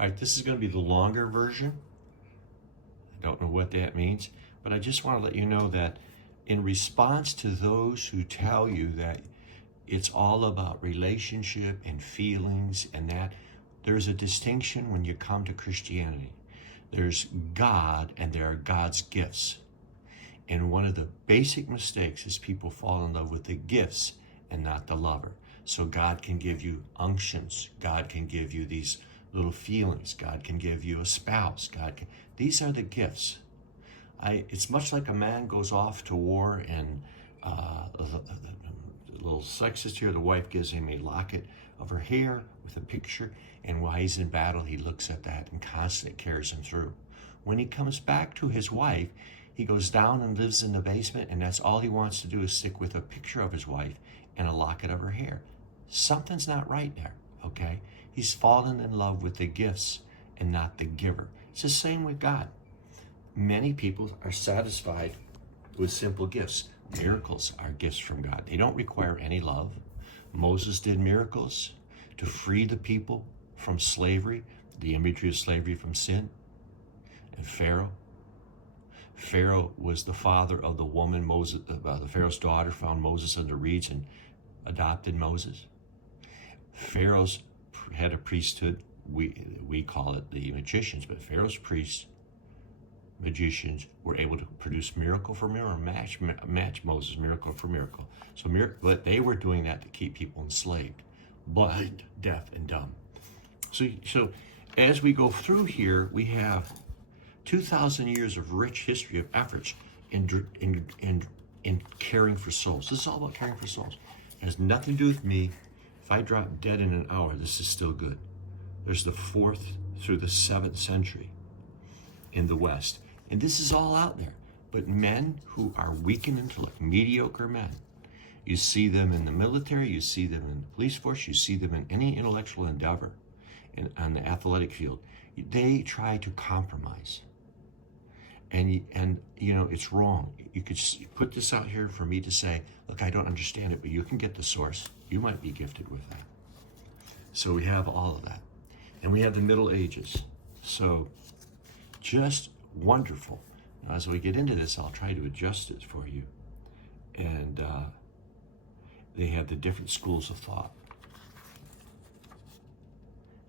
All right, this is going to be the longer version. I don't know what that means, but I just want to let you know that in response to those who tell you that it's all about relationship and feelings and that, there's a distinction when you come to Christianity. There's God and there are God's gifts. And one of the basic mistakes is people fall in love with the gifts and not the lover. So God can give you unctions. God can give you these little feelings. God can give you a spouse. These are the gifts. It's much like a man goes off to war and the little sexist here, the wife gives him a locket of her hair with a picture, and while he's in battle, he looks at that and constantly carries him through. When he comes back to his wife, he goes down and lives in the basement, and that's all he wants to do is stick with a picture of his wife and a locket of her hair. Something's not right there, okay? He's fallen in love with the gifts and not the giver. It's the same with God. Many people are satisfied with simple gifts. Miracles are gifts from God. They don't require any love. Moses did miracles to free the people from slavery, the imagery of slavery from sin. And Pharaoh was the father of the woman, Moses, the Pharaoh's daughter found Moses in the reeds and adopted Moses. Pharaoh's had a priesthood. We call it the magicians, but Pharaoh's priests, magicians, were able to produce miracle for miracle, match Moses miracle for miracle. So but they were doing that to keep people enslaved, blind, deaf, and dumb. So as we go through here, we have 2,000 years of rich history of efforts in caring for souls. This is all about caring for souls. It has nothing to do with me. If I drop dead in an hour, this is still good. There's the 4th through the 7th century in the West. And this is all out there. But men who are weak in intellect, mediocre men, you see them in the military, you see them in the police force, you see them in any intellectual endeavor on the athletic field. They try to compromise. And you know, it's wrong. You could put this out here for me to say, look, I don't understand it, but you can get the source. You might be gifted with that. So we have all of that. And we have the Middle Ages. So just wonderful. Now, as we get into this, I'll try to adjust it for you. And they have the different schools of thought.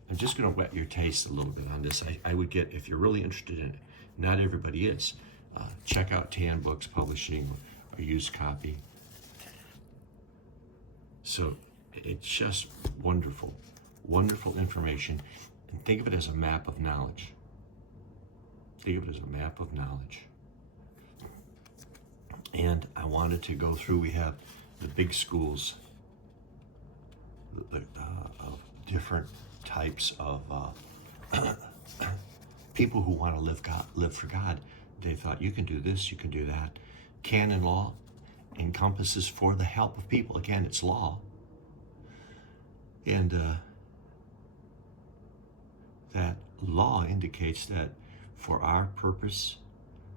I'm just going to whet your taste a little bit on this. I would get, if you're really interested in it, not everybody is, check out Tan Books Publishing or used copy. So it's just wonderful, wonderful information. And think of it as a map of knowledge. Think of it as a map of knowledge. And I wanted to go through, we have the big schools of different types of people who want to live for God. They thought, you can do this, you can do that. Canon law encompasses for the help of people. Again, it's law. And that law indicates that for our purpose,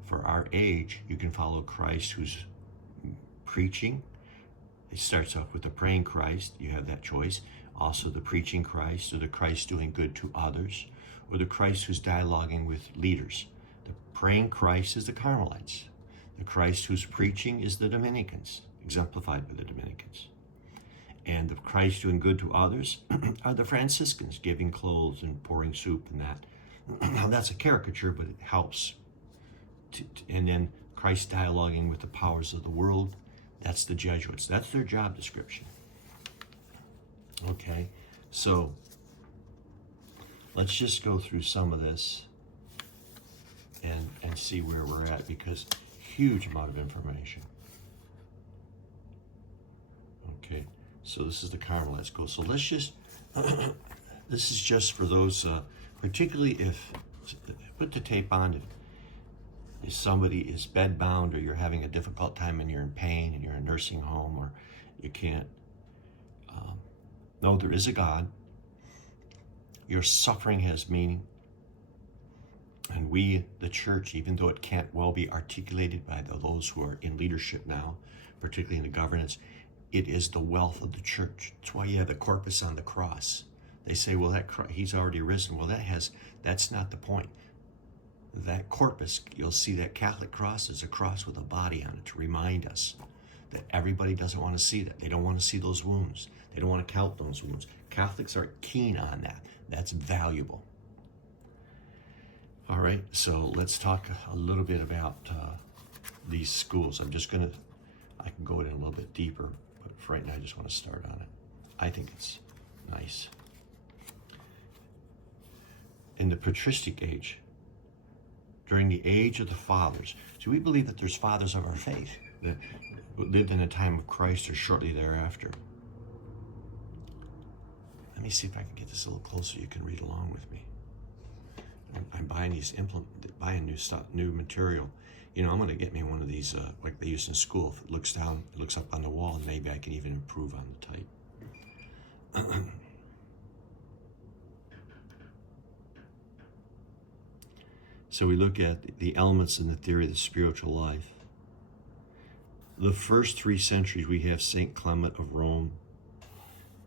for our age, you can follow Christ who's preaching. It starts off with the praying Christ. You have that choice. Also the preaching Christ, or the Christ doing good to others, or the Christ who's dialoguing with leaders. The praying Christ is the Carmelites. The Christ who's preaching is the Dominicans, exemplified by the Dominicans. And the Christ doing good to others are the Franciscans, giving clothes and pouring soup and that. Now that's a caricature, but it helps. And then Christ dialoguing with the powers of the world, that's the Jesuits. That's their job description. Okay, so let's just go through some of this and see where we're at, because huge amount of information. Okay, so this is the Carmelite school. So let's just, this is just for those, particularly if, put the tape on, if somebody is bedbound or you're having a difficult time and you're in pain and you're in a nursing home or you can't, no, there is a God. Your suffering has meaning. And we, the church, even though it can't well be articulated by those who are in leadership now, particularly in the governance, it is the wealth of the church. That's why you have the corpus on the cross. They say, well, he's already risen. Well, that's not the point. That corpus, you'll see that Catholic cross is a cross with a body on it to remind us that everybody doesn't want to see that. They don't want to see those wounds. They don't want to count those wounds. Catholics are keen on that. That's valuable. All right, so let's talk a little bit about these schools. I can go in a little bit deeper, but for right now I just want to start on it. I think it's nice. In the patristic age, during the age of the fathers, so we believe that there's fathers of our faith that lived in the time of Christ or shortly thereafter. Let me see if I can get this a little closer. You can read along with me. I'm buying new material. I'm going to get me one of these like they use in school. If it looks down, it looks up on the wall, and maybe I can even improve on the type. So we look at the elements in the theory of the spiritual life. The first 3 centuries we have Saint Clement of Rome,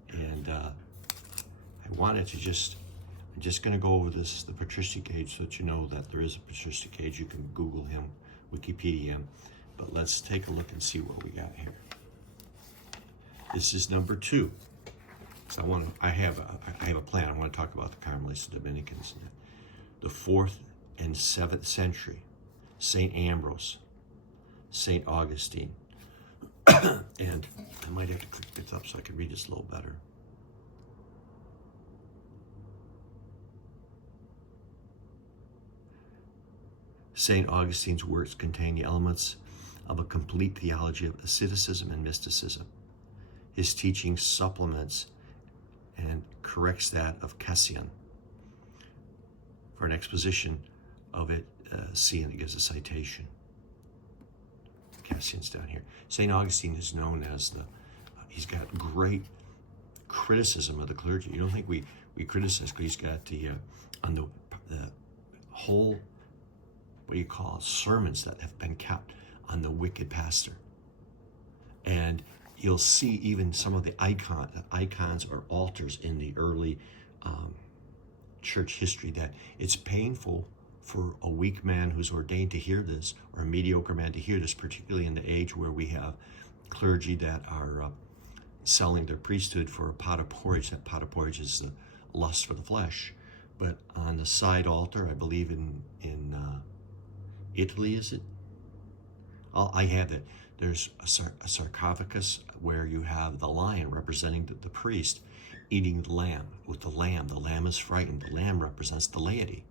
and I wanted to I'm just going to go over the patristic age so that you know that there is a patristic age. You can Google him, Wikipedia him, but let's take a look and see what we got here. This is number 2. So I have a plan. I want to talk about the Carmelites, the Dominicans, the 4th and 7th century, Saint Ambrose, Saint Augustine, and I might have to click this up so I can read this a little better. Saint Augustine's works contain the elements of a complete theology of asceticism and mysticism. His teaching supplements and corrects that of Cassian. For an exposition of it, see, and it gives a citation. Cassian's down here. St. Augustine is known as he's got great criticism of the clergy. You don't think we criticize, but he's got on the whole, what do you call it, sermons that have been kept on the wicked pastor. And you'll see even some of the icons or altars in the early church history that it's painful for a weak man who's ordained to hear this, or a mediocre man to hear this, particularly in the age where we have clergy that are selling their priesthood for a pot of porridge. That pot of porridge is the lust for the flesh. But on the side altar, I believe in Italy, is it? I have it. There's a sarcophagus where you have the lion representing the priest eating the lamb with the lamb. The lamb is frightened. The lamb represents the laity.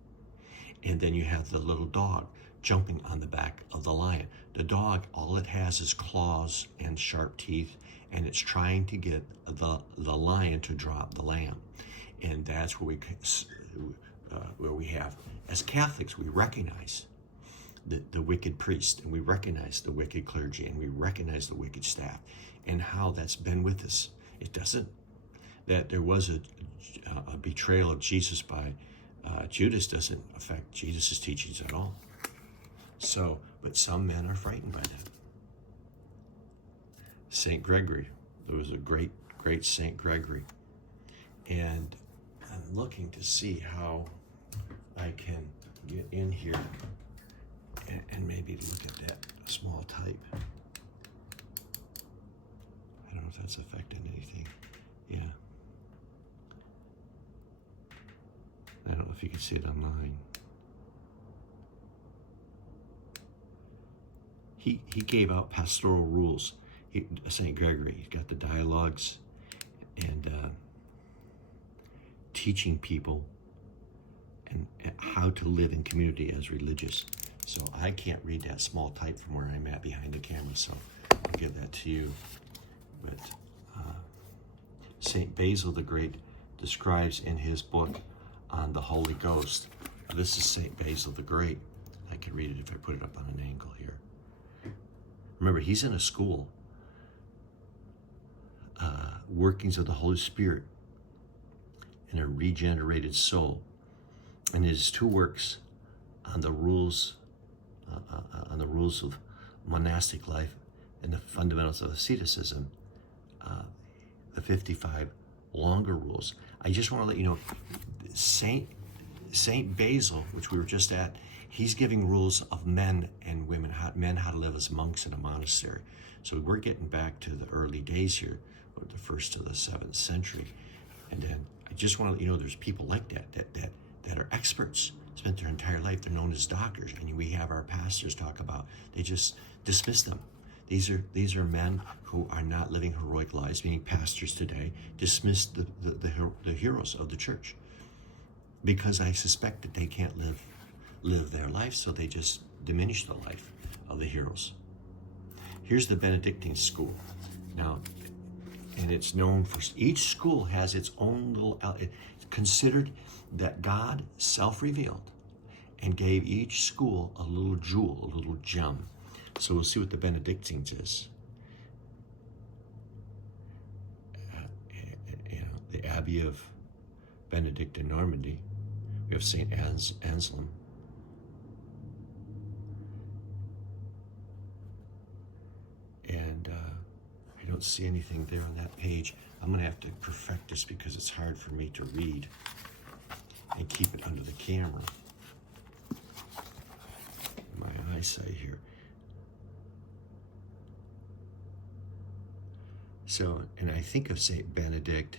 And then you have the little dog jumping on the back of the lion. The dog, all it has is claws and sharp teeth, and it's trying to get the lion to drop the lamb. And that's where we have, as Catholics, we recognize the wicked priest, and we recognize the wicked clergy, and we recognize the wicked staff, and how that's been with us. It doesn't, that there was a betrayal of Jesus by Judas doesn't affect Jesus' teachings at all. So, but some men are frightened by that. Saint Gregory, there was a great Saint Gregory. And I'm looking to see how I can get in here and maybe look at that small type. I don't know if that's affecting anything. Yeah. I don't know if you can see it online. He gave out pastoral rules. St. Gregory, he's got the dialogues and teaching people and how to live in community as religious. So I can't read that small type from where I'm at behind the camera, so I'll give that to you. But St. Basil the Great describes in his book on the Holy Ghost. This is St. Basil the Great. I can read it if I put it up on an angle here. Remember, he's in a school, workings of the Holy Spirit in a regenerated soul. And his 2 works on the rules of monastic life and the fundamentals of asceticism, the 55 longer rules. I just want to let you know, Saint Basil, which we were just at, he's giving rules of men and women, how to live as monks in a monastery. So we're getting back to the early days here, or the 1st to the 7th century. And then I just want to let you know, there's people like that are experts, spent their entire life, they're known as doctors, and we have our pastors talk about, they just dismiss them. These are men who are not living heroic lives, meaning pastors today dismiss the heroes of the church, because I suspect that they can't live their life, so they just diminish the life of the heroes. Here's the Benedictine school. Now, and it's known for, each school has its own little, it's considered that God self-revealed and gave each school a little jewel, a little gem. So we'll see what the Benedictines is. The Abbey of Benedict in Normandy. We have St. Anselm. And I don't see anything there on that page. I'm going to have to perfect this because it's hard for me to read and keep it under the camera. My eyesight here. So, and I think of St. Benedict.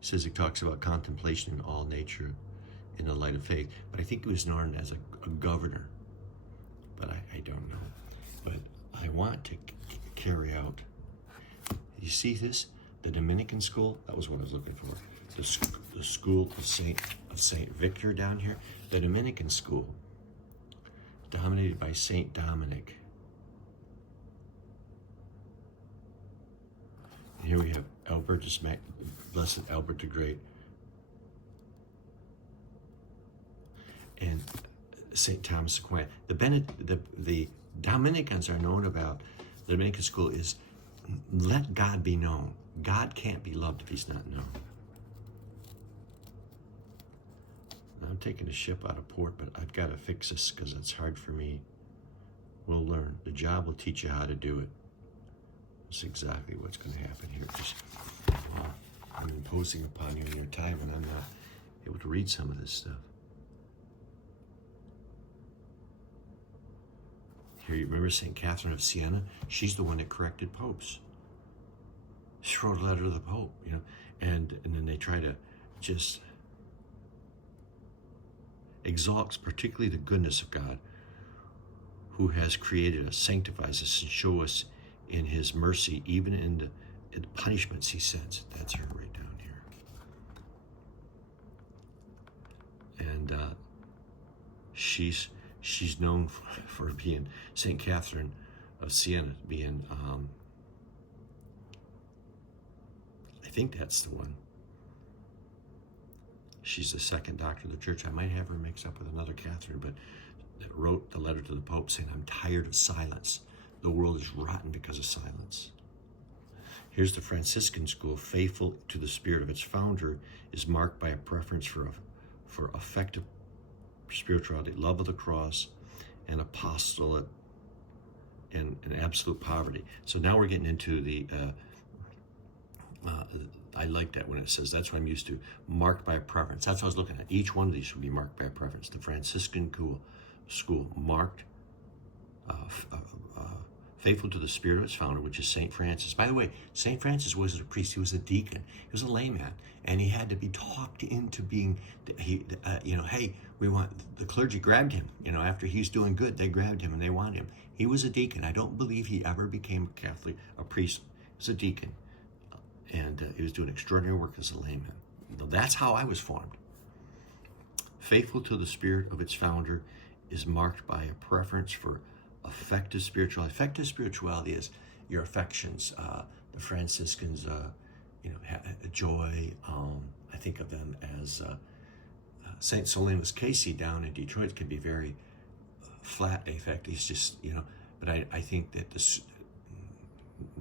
It says it talks about contemplation in all nature in the light of faith. But I think he was known as a governor. But I don't know. But I want to carry out. You see this? The Dominican school? That was what I was looking for. The school of Saint Victor down here. The Dominican school, dominated by Saint Dominic. And here we have Albertus, Blessed Albert the Great, and St. Thomas Aquinas. The Dominicans are known about, the Dominican school is, let God be known. God can't be loved if he's not known. I'm taking the ship out of port, but I've got to fix this because it's hard for me. We'll learn. The job will teach you how to do it. That's exactly what's going to happen here. Just, I'm imposing upon you in your time, and I'm not able to read some of this stuff. Here, you remember St. Catherine of Siena? She's the one that corrected popes. She wrote a letter to the Pope, and then they try to just exalt particularly the goodness of God, who has created us, sanctifies us, and show us in his mercy, even in the punishments he sends. That's her right down here. And she's known for being, St. Catherine of Siena, being, I think that's the one. She's the second doctor of the church. I might have her mixed up with another Catherine, but that wrote the letter to the Pope saying, I'm tired of silence. The world is rotten because of silence. Here's the Franciscan school, faithful to the spirit of its founder, is marked by a preference for effective spirituality, love of the cross, and apostolate, and absolute poverty. So now we're getting into the, I like that when it says, that's what I'm used to, marked by a preference. That's what I was looking at. Each one of these would be marked by a preference. The Franciscan school marked, faithful to the spirit of its founder, which is St. Francis. By the way, St. Francis wasn't a priest, he was a deacon. He was a layman, and he had to be talked into being, hey, we want, the clergy grabbed him, after he's doing good, they grabbed him and they wanted him. He was a deacon. I don't believe he ever became a Catholic, a priest. He was a deacon, and he was doing extraordinary work as a layman. That's how I was formed. Faithful to the spirit of its founder is marked by a preference for effective spirituality. Effective spirituality is your affections. The Franciscans, joy. I think of them as Saint Solanus Casey down in Detroit can be very flat affect. He's just, but I think that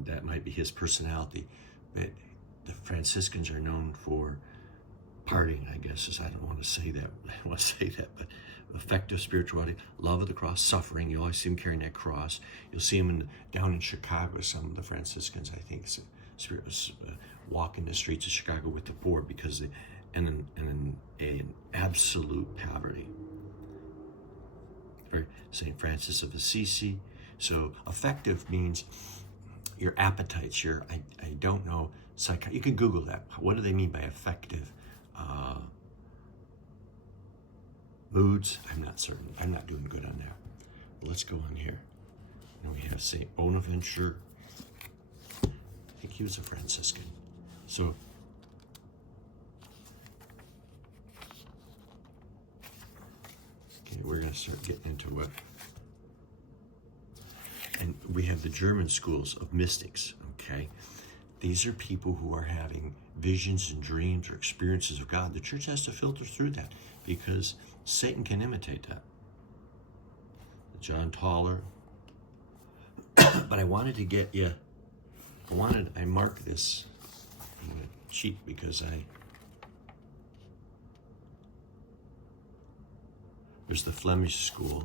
that might be his personality. But the Franciscans are known for partying, I guess, I don't want to say that. I want to say that, but effective spirituality, love of the cross, suffering. You always see them carrying that cross. You'll see them down in Chicago, some of the Franciscans, I think, walking the streets of Chicago with the poor because in absolute poverty. For St. Francis of Assisi. So affective means your appetites, I don't know, you can Google that. What do they mean by affective? Moods, I'm not certain. I'm not doing good on that. But let's go on here. And we have St. Bonaventure. I think he was a Franciscan. So, okay, we're going to start getting into it. And we have the German schools of mystics, okay? These are people who are having visions and dreams or experiences of God. The church has to filter through that because Satan can imitate that. John Toller. But I wanted to get you, I marked this. I'm going to cheat because there's the Flemish school.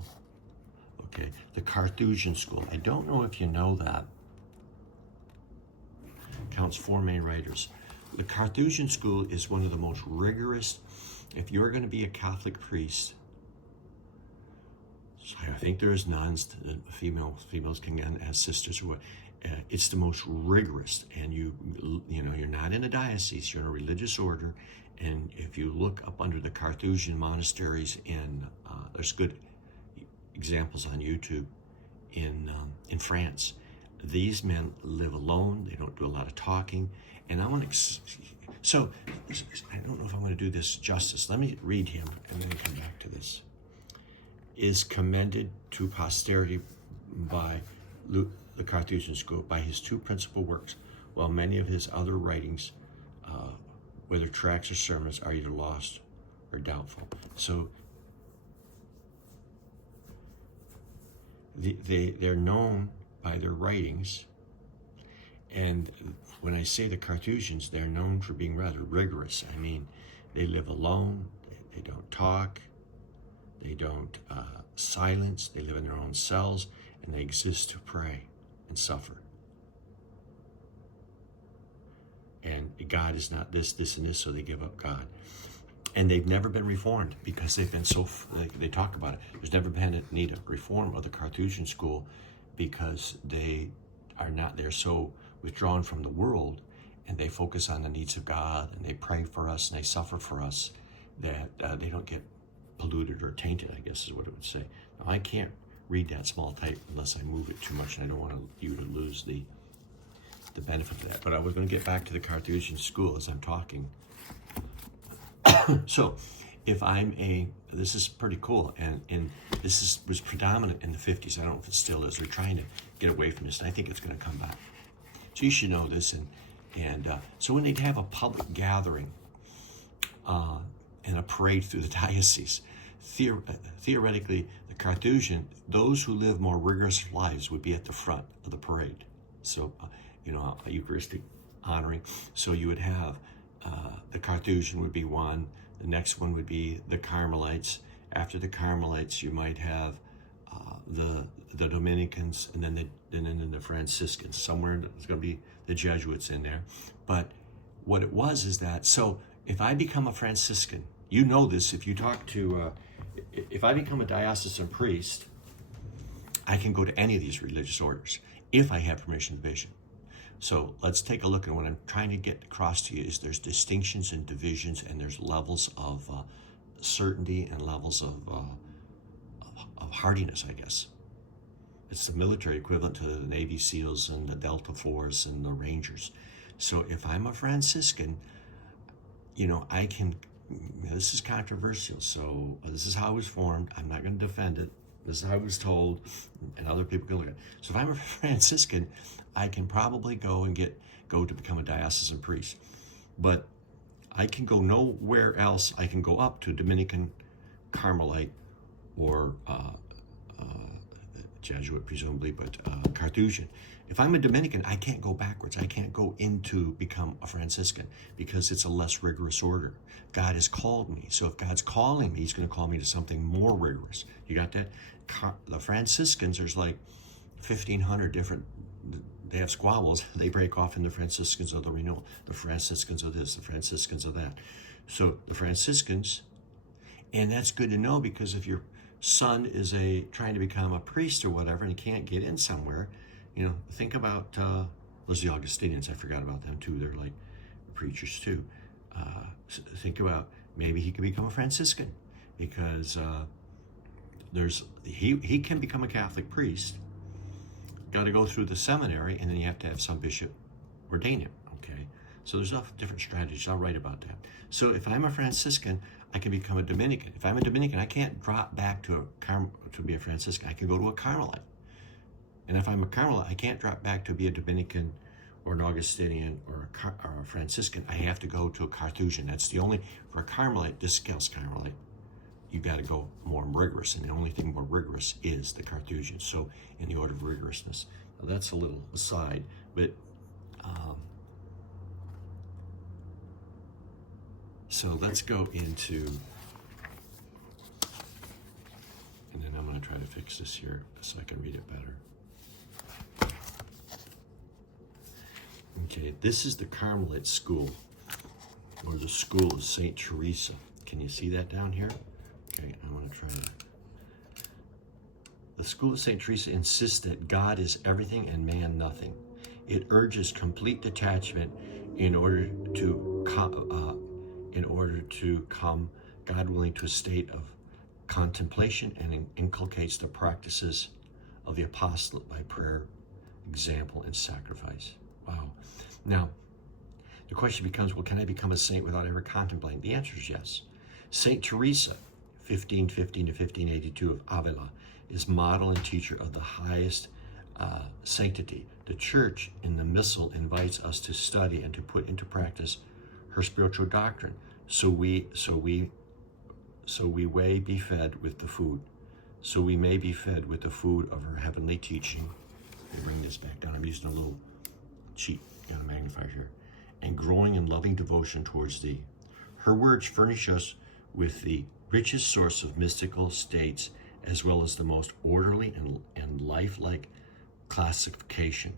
Okay, the Carthusian school. I don't know if you know that. Counts 4 main writers. The Carthusian school is one of the most rigorous. If you're going to be a Catholic priest, I think there's nuns, females can get as sisters or what. It's the most rigorous, and you're not in a diocese, you're in a religious order, and if you look up under the Carthusian monasteries there's good examples on YouTube in France. These men live alone. They don't do a lot of talking. And I want to, so I don't know if I'm going to do this justice. Let me read him and then come back to this. Is commended to posterity by the Carthusian school by his 2 principal works, while many of his other writings, whether tracts or sermons, are either lost or doubtful. So they're known by their writings, and when I say the Carthusians, they're known for being rather rigorous. I mean, they live alone, they don't talk, they don't silence, they live in their own cells, and they exist to pray and suffer. And God is not this, and this, so they give up God. And they've never been reformed because they've been they talk about it. There's never been a need of reform of the Carthusian school because they're so withdrawn from the world, and they focus on the needs of God, and they pray for us, and they suffer for us, that they don't get polluted or tainted, I guess is what it would say. Now, I can't read that small type unless I move it too much, and I don't want you to lose the benefit of that. But I was going to get back to the Carthusian school as I'm talking. So, if this is pretty cool, and this was predominant in the 50s. I don't know if it still is. They're trying to get away from this, and I think it's going to come back. So you should know this, and so when they'd have a public gathering and a parade through the diocese, theoretically, the Carthusian, those who live more rigorous lives would be at the front of the parade. So, a Eucharistic honoring. So you would have the Carthusian would be one. The next one would be the Carmelites. After the Carmelites, you might have the Dominicans, and then the Franciscans. Somewhere there's going to be the Jesuits in there. But what it was is that, so if I become a Franciscan, you know this, if you talk to, if I become a diocesan priest, I can go to any of these religious orders if I have permission of the bishop. So let's take a look at what I'm trying to get across to you is there's distinctions and divisions, and there's levels of certainty and levels of hardiness, I guess. It's the military equivalent to the Navy SEALs and the Delta Force and the Rangers. So if I'm a Franciscan, I can, this is controversial, so this is how it was formed. I'm not going to defend it. This is how I was told, and other people can look at it. So if I'm a Franciscan, I can probably go to become a diocesan priest. But I can go nowhere else. I can go up to Dominican, Carmelite, or Jesuit, presumably, but Carthusian. If I'm a Dominican, I can't go backwards. I can't go into become a Franciscan because it's a less rigorous order. God has called me. So if God's calling me, he's going to call me to something more rigorous. You got that? The Franciscans, there's like 1,500 different they have squabbles. They break off in the Franciscans of the Renewal, the Franciscans of this, the Franciscans of that. So the Franciscans, and that's good to know, because if your son is trying to become a priest or whatever and he can't get in somewhere, think about those the Augustinians. I forgot about them too. They're like preachers too. Think about maybe he can become a Franciscan, because he can become a Catholic priest. Got to go through the seminary, and then you have to have some bishop ordain him. Okay, so there's different strategies. I'll write about that. So if I'm a Franciscan, I can become a Dominican. If I'm a Dominican, I can't drop back to be a Franciscan. I can go to a Carmelite. And if I'm a Carmelite, I can't drop back to be a Dominican or an Augustinian or a Franciscan. I have to go to a Carthusian. That's the only, for a Carmelite, Discalced Carmelite, you got to go more rigorous, and the only thing more rigorous is the Carthusian. So in the order of rigorousness. Now that's a little aside, but so let's go into, and then I'm going to try to fix this here so I can read it better. Okay, this is the Carmelite school, or the school of St. Teresa. Can you see that down here? Okay, I'm going to try to. The school of St. Teresa insists that God is everything and man nothing. It urges complete detachment in order to come, God willing, to a state of contemplation, and inculcates the practices of the apostolate by prayer, example, and sacrifice. Wow. Now, the question becomes, well, can I become a saint without ever contemplating? The answer is yes. St. Teresa, 1515 to 1582 of Avila, is model and teacher of the highest sanctity. The Church in the Missal invites us to study and to put into practice her spiritual doctrine. So we may be fed with the food. So we may be fed with the food of her heavenly teaching. Let me bring this back down. I'm using a little cheat, got a magnifier here. And growing in loving devotion towards thee. Her words furnish us with the richest source of mystical states, as well as the most orderly and lifelike classification.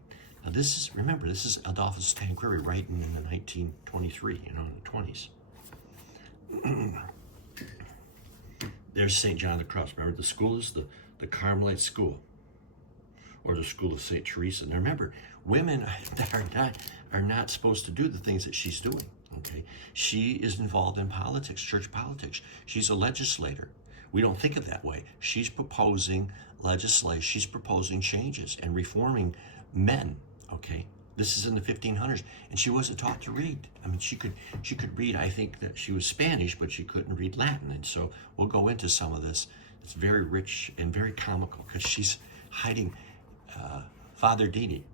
Now remember, this is Adolphus Tanquery writing in the 1923, in the 20s. There's St. John of the Cross. Remember, the school is the Carmelite school, or the school of St. Teresa. Now remember, women are not supposed to do the things that she's doing. Okay, she is involved in politics, church politics. She's a legislator. We don't think of it that way. She's proposing legislation. She's proposing changes and reforming men. Okay, this is in the 1500s, and she wasn't taught to read. I mean, she could read. I think that she was Spanish, but she couldn't read Latin, and so we'll go into some of this. It's very rich and very comical, because she's hiding. Father Dini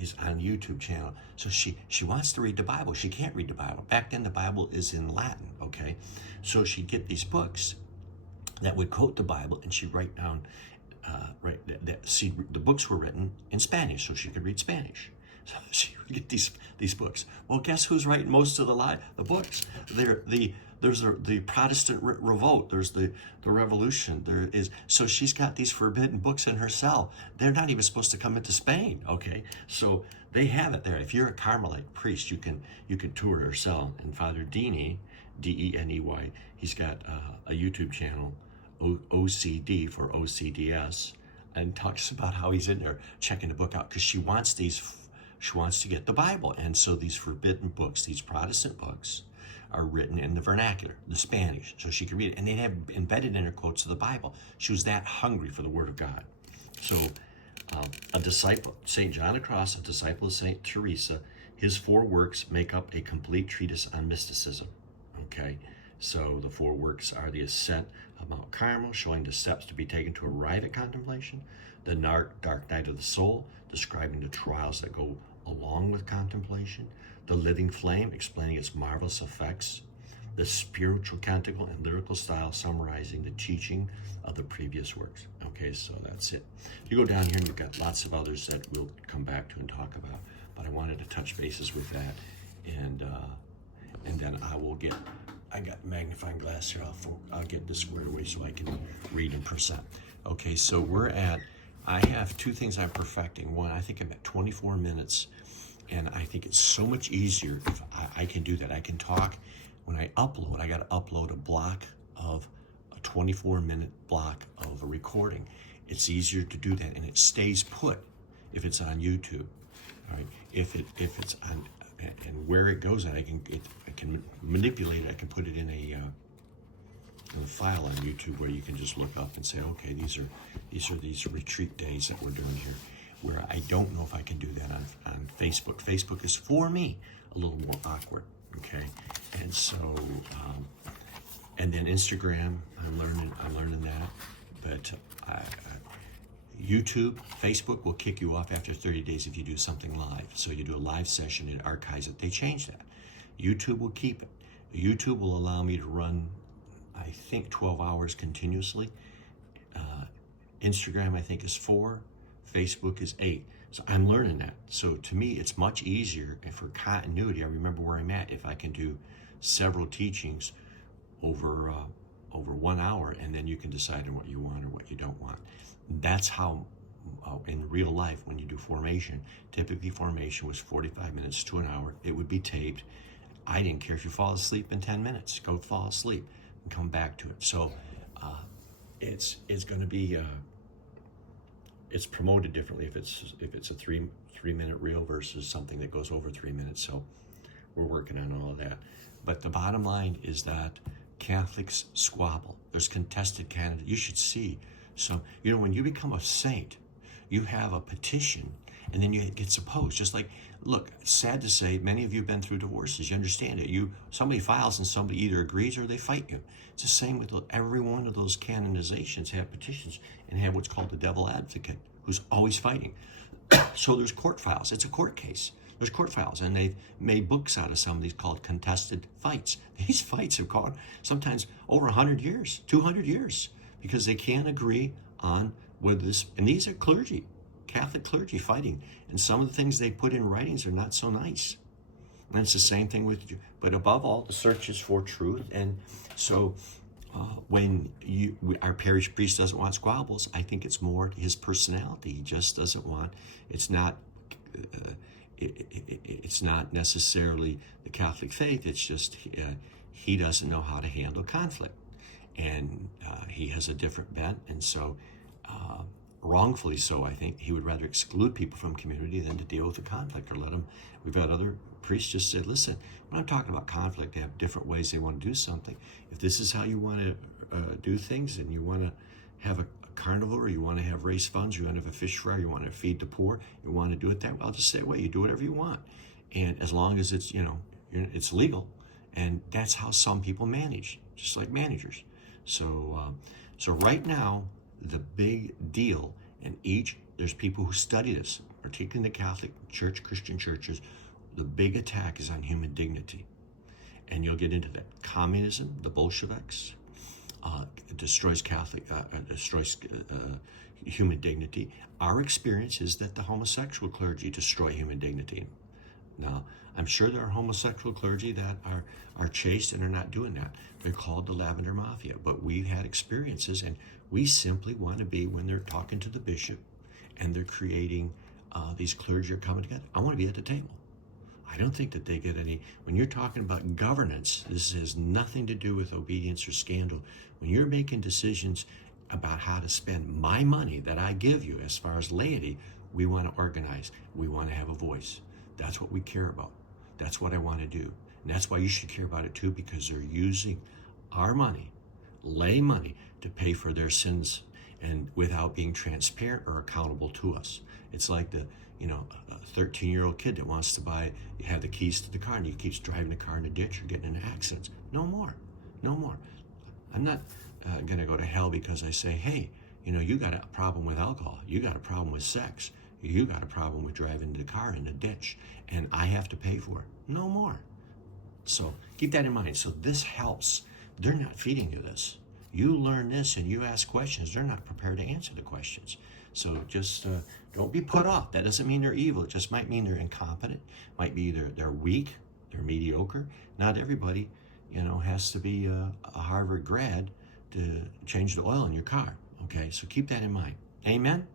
is on YouTube channel. So she wants to read the Bible. She can't read the Bible. Back then, the Bible is in Latin, okay? So she'd get these books that would quote the Bible, and she'd write down, the books were written in Spanish, so she could read Spanish. So she would get these books. Well, guess who's writing most of the books? There's the Protestant revolt. There's the revolution. So she's got these forbidden books in her cell. They're not even supposed to come into Spain. Okay, so they have it there. If you're a Carmelite priest, you can tour her cell. And Father Dini, D-E-N-E-Y, he's got a YouTube channel, OCD for OCDS, and talks about how he's in there checking the book out, because she wants to get the Bible. And so these forbidden books, these Protestant books, are written in the vernacular, the Spanish, so she could read it. And they'd have embedded in her quotes of the Bible. She was that hungry for the Word of God. So a disciple, St. John of the Cross, a disciple of St. Teresa, his 4 works make up a complete treatise on mysticism. Okay, so the 4 works are the Ascent of Mount Carmel, showing the steps to be taken to arrive at contemplation; the Dark Night of the Soul, describing the trials that go along with contemplation; the Living Flame, explaining its marvelous effects; the Spiritual Canticle and lyrical style, summarizing the teaching of the previous works. Okay, so that's it. You go down here and you've got lots of others that we'll come back to and talk about, but I wanted to touch bases with that, and then I got magnifying glass here. I'll get this squared away so I can read in percent. Okay, so we're at I have two things I'm perfecting. One, I think I'm at 24 minutes, and I think it's so much easier if I can do that. I can talk. When I upload, I got to upload a 24-minute block of a recording. It's easier to do that, and it stays put if it's on YouTube. All right, if it's on, and where it goes, I can manipulate it. I can put it in a file on YouTube where you can just look up and say, okay, these are these retreat days that we're doing here. Where I don't know if I can do that on Facebook. Facebook is, for me, a little more awkward. Okay, and so and then Instagram, I'm learning that, but YouTube, Facebook will kick you off after 30 days if you do something live. So you do a live session, it archives it. They changed that. YouTube will keep it. YouTube will allow me to run, I think, 12 hours continuously. Instagram, I think, is 4. Facebook is 8. So I'm learning that. So to me, it's much easier, and for continuity, I remember where I'm at, if I can do several teachings over 1 hour, and then you can decide on what you want or what you don't want. That's how, in real life, when you do formation, typically formation was 45 minutes to an hour. It would be taped. I didn't care if you fall asleep in 10 minutes. Go fall asleep and come back to it. So it's going to be it's promoted differently if it's a three minute reel versus something that goes over 3 minutes. So we're working on all of that. But the bottom line is that Catholics squabble. There's contested candidates. You should see some. You know, when you become a saint, you have a petition, and then it gets opposed. Just like, look, sad to say, many of you have been through divorces. You understand it. Somebody files and somebody either agrees or they fight you. It's the same with every one of those canonizations have petitions and have what's called the devil advocate, who's always fighting. So there's court files. It's a court case. There's court files, and they've made books out of some of these called contested fights. These fights have gone sometimes over 100 years, 200 years, because they can't agree on whether this, and these are clergy, Catholic clergy fighting, and some of the things they put in writings are not so nice. And it's the same thing with you. But above all, the search is for truth. And so when our parish priest doesn't want squabbles, I think it's more his personality. He just doesn't want, it's not necessarily the Catholic faith. It's just he doesn't know how to handle conflict. And he has a different bent. And so wrongfully so, I think he would rather exclude people from community than to deal with the conflict or let them. We've had other priests just said, listen, when I'm talking about conflict, they have different ways they want to do something. If this is how you want to do things, and you want to have a carnival, or you want to have race funds, you want to have a fish fry, you want to feed the poor, you want to do it that way, I'll just say, well, you do whatever you want. And as long as it's, it's legal. And that's how some people manage, just like managers. So right now, the big deal, and there's people who study this, particularly in the Catholic Church, Christian churches, the big attack is on human dignity. And you'll get into that. Communism, the Bolsheviks, destroys human dignity. Our experience is that the homosexual clergy destroy human dignity. Now, I'm sure there are homosexual clergy that are chaste and are not doing that. They're called the Lavender Mafia. But we've had experiences, and we simply want to be, when they're talking to the bishop and they're creating these clergy are coming together, I want to be at the table. I don't think that they get any, when you're talking about governance, this has nothing to do with obedience or scandal. When you're making decisions about how to spend my money that I give you as far as laity, we want to organize. We want to have a voice. That's what we care about. That's what I want to do. And that's why you should care about it too, because they're using our money, lay money, to pay for their sins, and without being transparent or accountable to us. It's like a 13-year-old kid that wants to have the keys to the car, and he keeps driving the car in a ditch or getting into accidents. No more. I'm not going to go to hell because I say, hey, you got a problem with alcohol. You got a problem with sex. You got a problem with driving the car in the ditch, and I have to pay for it. No more. So keep that in mind. So this helps. They're not feeding you this. You learn this and you ask questions. They're not prepared to answer the questions. So just don't be put off. That doesn't mean they're evil. It just might mean they're incompetent. Might be they're weak. They're mediocre. Not everybody, has to be a Harvard grad to change the oil in your car. Okay, so keep that in mind. Amen.